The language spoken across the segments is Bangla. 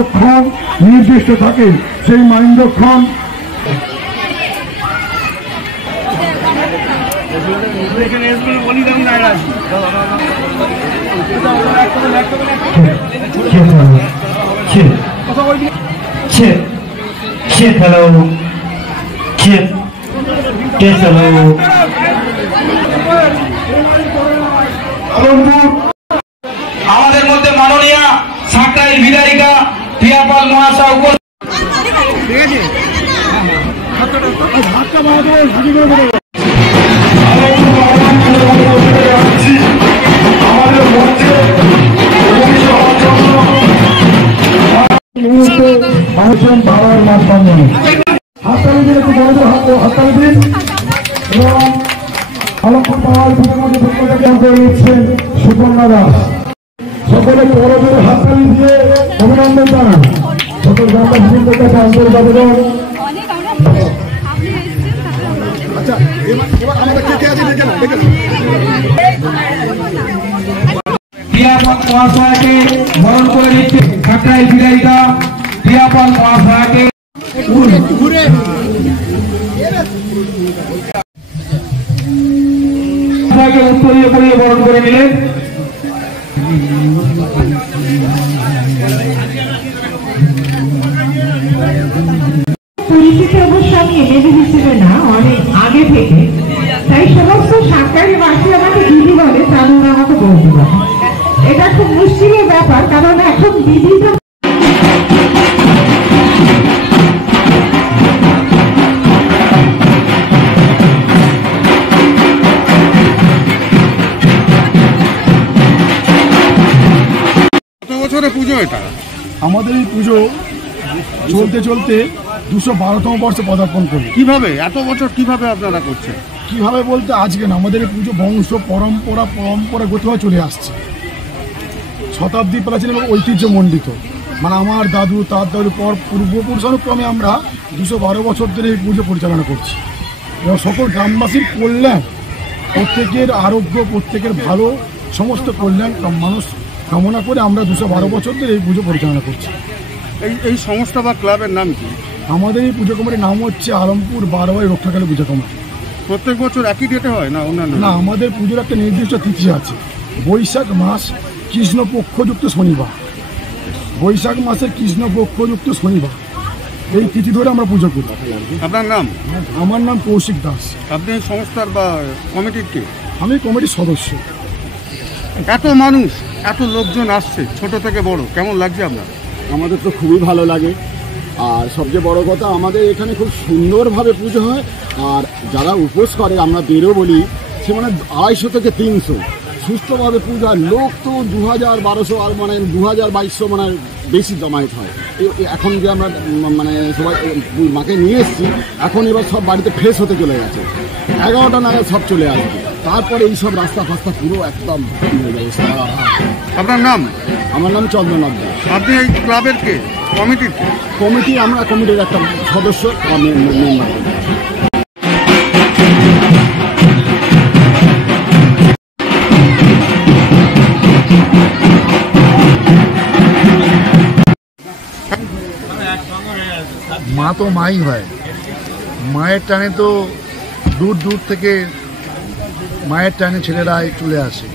মাইন্ডক্ষণ নির্দিষ্ট থাকে, সেই মাইন্ডক্ষণ আমাদের মধ্যে মাননীয় সাঁকরাইল বিধায়িকা প্রিয়াপাল মহাশয় বাড়ার মাধ্যমে হাততালি দিন, একটু বড় হাততালি দিন। এবং আলমপুর পাহাড় নিচ্ছেন সুপর্ণা দাস। সকলে বড় বড় হাততালি দিয়ে অভিনন্দন জানান। সকল গ্রামবাসীদের কাছে আন্তরিক আবেদন। আচ্ছা, আমাদের কে আছে প্রিয়াপাল মহাশয়কে বরণ করে নিচ্ছে সাঁকরাইল বিধায়িকা প্রিয়াপাল মহাশয়কে উত্তরীয় পরিয়ে বরণ করে নিলেন। পরিচিতি অবশ্য আমি এমএলএ হিসেবে না, অনেক আগে থেকে, তাই সমস্ত সাঁকরাইলবাসী আমাকে দিদি বলে, তাদের আমাকে বলতে পারে। এটা খুব মুশকিলের ব্যাপার, কারণ এখন দিদি তো পুজো। এটা আমাদের এই পুজো চলতে চলতে 212তম বর্ষে পদার্পণ করি। কিভাবে এত বছর কিভাবে আপনারা করছেন? কিভাবে বলতে আজকে না, আমাদের এই পুজো বংশ পরম্পরাগতভাবে চলে আসছে। শতাব্দী প্রাচীন এবং ঐতিহ্যমণ্ডিত, মানে আমার দাদু তার দাদুর পর পূর্বপুরুষানুক্রমে আমরা 212 বছর ধরে এই পুজো পরিচালনা করছি। এবং সকল গ্রামবাসীর কল্যাণ, প্রত্যেকের আরোগ্য, প্রত্যেকের ভালো, সমস্ত কল্যাণ মানুষ কামনা করে আমরা 212 বছর ধরে এই পুজো পরিচালনা করছি। এই সংস্থা বা ক্লাবের নাম কি? আমাদের এই পুজো কমিটির নাম হচ্ছে আলমপুর বারোয়ারি রক্ষাকালী পুজো কমিটি। প্রত্যেক বছর একই ডেটে হয় না অন্যান্য? না, আমাদের পুজোর একটা নির্দিষ্ট তিথি আছে। বৈশাখ মাস কৃষ্ণপক্ষযুক্ত শনিবার, বৈশাখ মাসের কৃষ্ণপক্ষযুক্ত শনিবার, এই তিথি ধরে আমরা পুজো করি। আপনার নাম? আমার নাম কৌশিক দাস। আপনি এই সংস্থার বা কমিটির কে? আমি কমিটির সদস্য। এত মানুষ, এত লোকজন আসছে ছোট থেকে বড়, কেমন লাগছে আপনার? আমাদের তো খুবই ভালো লাগে। আর সবচেয়ে বড় কথা, আমাদের এখানে খুব সুন্দরভাবে পুজো হয়। আর যারা উপোস করে, আমরা বেরো বলি, সে মানে 250 থেকে 300 সুস্থভাবে পুজো হয়। লোক তো 2000-1200 আর মানে 2000-2200 মানে বেশি জমায়েত হয়। এখন যে আমরা মানে সবাই মাকে নিয়ে এসেছি, এখন এবার সব বাড়িতে ফ্রেশ হতে চলে গেছে। 11টা নাগাদ সব চলে আসবে। তারপরে এইসব রাস্তা ফাস্তা পুরো একদম হয়ে যাবে। আপনার নাম? আমার নাম চন্দ্রনাথ দাস। আপনি এই ক্লাবের কে, কমিটির কে? কমিটি, আমরা কমিটির একটা সদস্য মেম্বার। মা তো মাই হয়, মায়ের টানে তো দূর দূর থেকে মায়ের টানে ছেলেরা চলে আসে।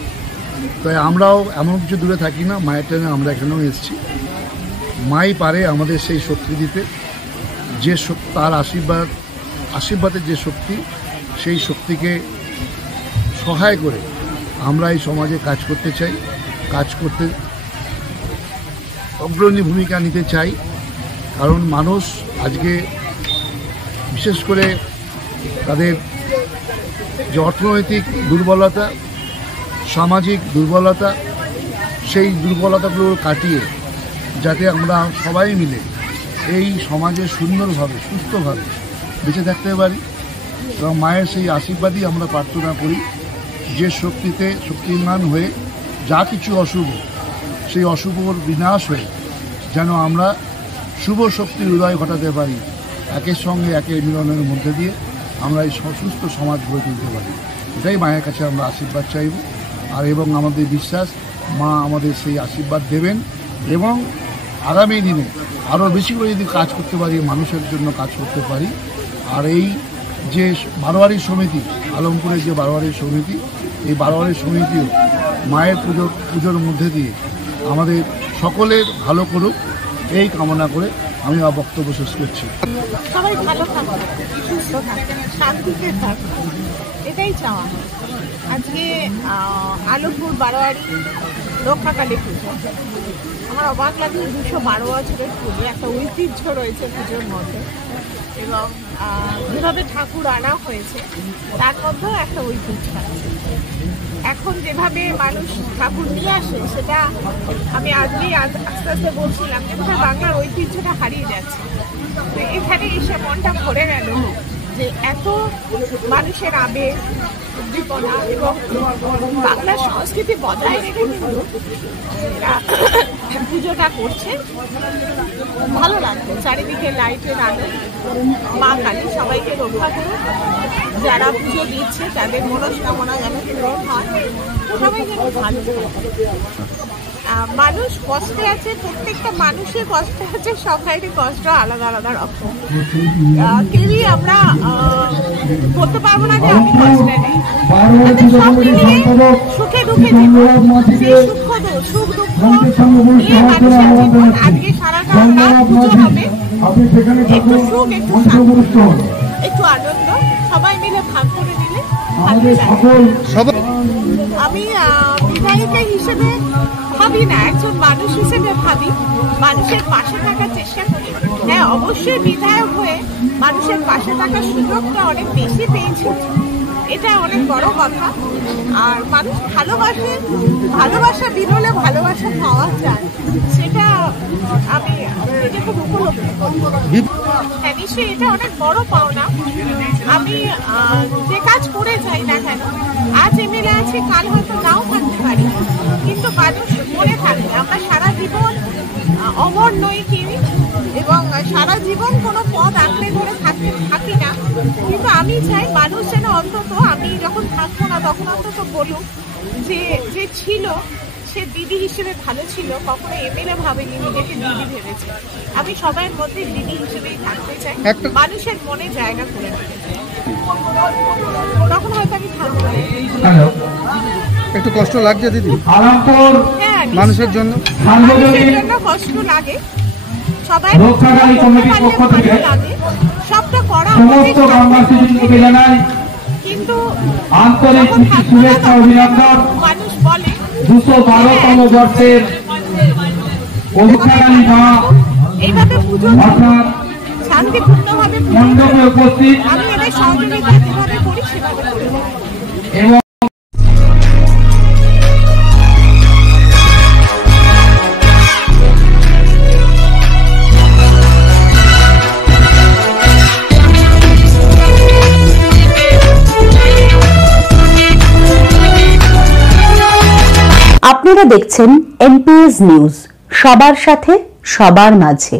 তাই আমরাও এমন কিছু দূরে থাকি না, মায়ের টানে আমরা এখানেও এসেছি। মাই পারে আমাদের সেই শক্তি দিতে, যে তার আশীর্বাদের যে শক্তি, সেই শক্তিকে সহায় করে আমরা এই সমাজে কাজ করতে চাই, কাজ করতে অগ্রণী ভূমিকা নিতে চাই। কারণ মানুষ আজকে বিশেষ করে তাদের যে অর্থনৈতিক দুর্বলতা, সামাজিক দুর্বলতা, সেই দুর্বলতাগুলো কাটিয়ে যাতে আমরা সবাই মিলে এই সমাজে সুন্দরভাবে সুস্থভাবে বেঁচে থাকতে পারি, এবং মায়ের সেই আশীর্বাদই আমরা প্রার্থনা করি, যে শক্তিতে শক্তিমান হয়ে যা কিছু অশুভ, সেই অশুভর বিনাশ হয়ে যেন আমরা শুভ শক্তির উদয় ঘটাতে পারি। একের সঙ্গে একের মিলনের মধ্যে দিয়ে আমরা এই সুস্থ সমাজ গড়ে তুলতে পারি। এটাই মায়ের কাছে আমরা আশীর্বাদ চাইব। আর এবং আমাদের বিশ্বাস মা আমাদের সেই আশীর্বাদ দেবেন এবং আগামী দিনে আরও বেশি করে যদি কাজ করতে পারি, মানুষের জন্য কাজ করতে পারি। আর এই যে বারোয়ারি সমিতি, আলমপুরের যে বারোয়ারি সমিতি, এই বারোয়ারি সমিতিও মায়ের পুজোর মধ্যে দিয়ে আমাদের সকলের ভালো করুক এই কামনা করে আমি আমার বক্তব্য শেষ করছি। সবাই ভালো থাকুক, সুস্থ থাকুক, শান্তিতে থাকুক, এটাই চাওয়া। আজকে আলমপুর বারোয়ারি রক্ষাকালী পুজো আমার অবাক লাগে। 212 বছরের পুজো, একটা ঐতিহ্য রয়েছে পুজোর মধ্যে, এবং যেভাবে ঠাকুর আনা হয়েছে তার মধ্যেও একটা ঐতিহ্য আছে। এখন যেভাবে মানুষ ঠাকুর নিয়ে আসে সেটা আমি আজকেই আস্তে আস্তে বলছিলাম যে বাংলার ঐতিহ্যটা হারিয়ে যাচ্ছে। তো এখানে এসে মনটা ভরে গেল যে এত মানুষের আবেগ, উদ্দীপনা এবং বাংলার সংস্কৃতি বজায় রেখে কিন্তু পুজোটা করছে। ভালো লাগছে, চারিদিকে লাইটের আলো। মা কালী সবাইকে রক্ষা করুক, যারা পুজো দিচ্ছে তাদের মনস্কামনা যেন পূরণ হয়, সবাই যেন ভালো থাকে। মানুষ কষ্টে আছে, প্রত্যেকটা মানুষের কষ্টে আছে, সবাইয়েরই কষ্ট আলাদা আলাদা রকম। কেউই আমরা বলতে পারবো না যে আমি কষ্টে নেই। সব মিলিয়ে সুখে দুঃখে জীবন, সেই সুখ দুঃখ নিয়ে মানুষের জীবন। আজকে সারাটা রাত পুজো হবে, একটু সুখ, একটু শান্তি, একটু আনন্দ সবাই মিলে ভাগ করে নিলে ভালো লাগে। আমি বিধায়িকা হিসেবে ভাবি না, একজন মানুষ হিসেবে ভাবি, মানুষের পাশে থাকার চেষ্টা করি। হ্যাঁ, অবশ্যই বিধায়ক হয়ে মানুষের পাশে থাকার সুযোগটা অনেক বেশি পেয়েছি, এটা অনেক বড় কথা। আর মানুষ ভালোবাসে, ভালোবাসা বিরলে ভালোবাসা পাওয়া যায়, সেটা আমি খুব উপলব্ধি করি। হ্যাঁ, নিশ্চয়ই এটা অনেক বড় পাওনা। আমি যে কাজ করে যাই না কেন, আজ এমএলএ আছি, কাল হয়তো নাও থাকতে পারি, কিন্তু মানুষ মনে থাকে। আমরা সারা জীবন অমর নই কেউ, এবং সারা জীবন কোনো পদ আঁকড়ে ধরে থাকি না। কিন্তু আমি চাই মানুষ যেন অন্তত, আমি যখন থাকবো না তখন অন্তত বলুক যে যে ছিল সে দিদি হিসেবে ভালো ছিল, কখনো এমএলএ ভাবেনি, নিজেকে দিদি ভেবেছে। আমি সবার মধ্যে দিদি হিসেবেই থাকতে চাই, মানুষের মনে জায়গা করে রাখতে চাই। তখন হয়তো আমি থাকবো। একটু কষ্ট লাগছে দিদি? হ্যাঁ, মানুষের জন্য কষ্ট লাগে, সবাই লাগে, সবটা করা কিন্তু মানুষ বলে 212তম বর্ষের অভিজ্ঞানী মা এইভাবে পুজো শান্তিপূর্ণভাবে মণ্ডপে উপস্থিত, আমি এদের সহযোগিতা যেভাবে করি সেভাবে করি। এবং আপনারা দেখছেন এনপিএস নিউজ, সবার সাথে সবার মাঝে।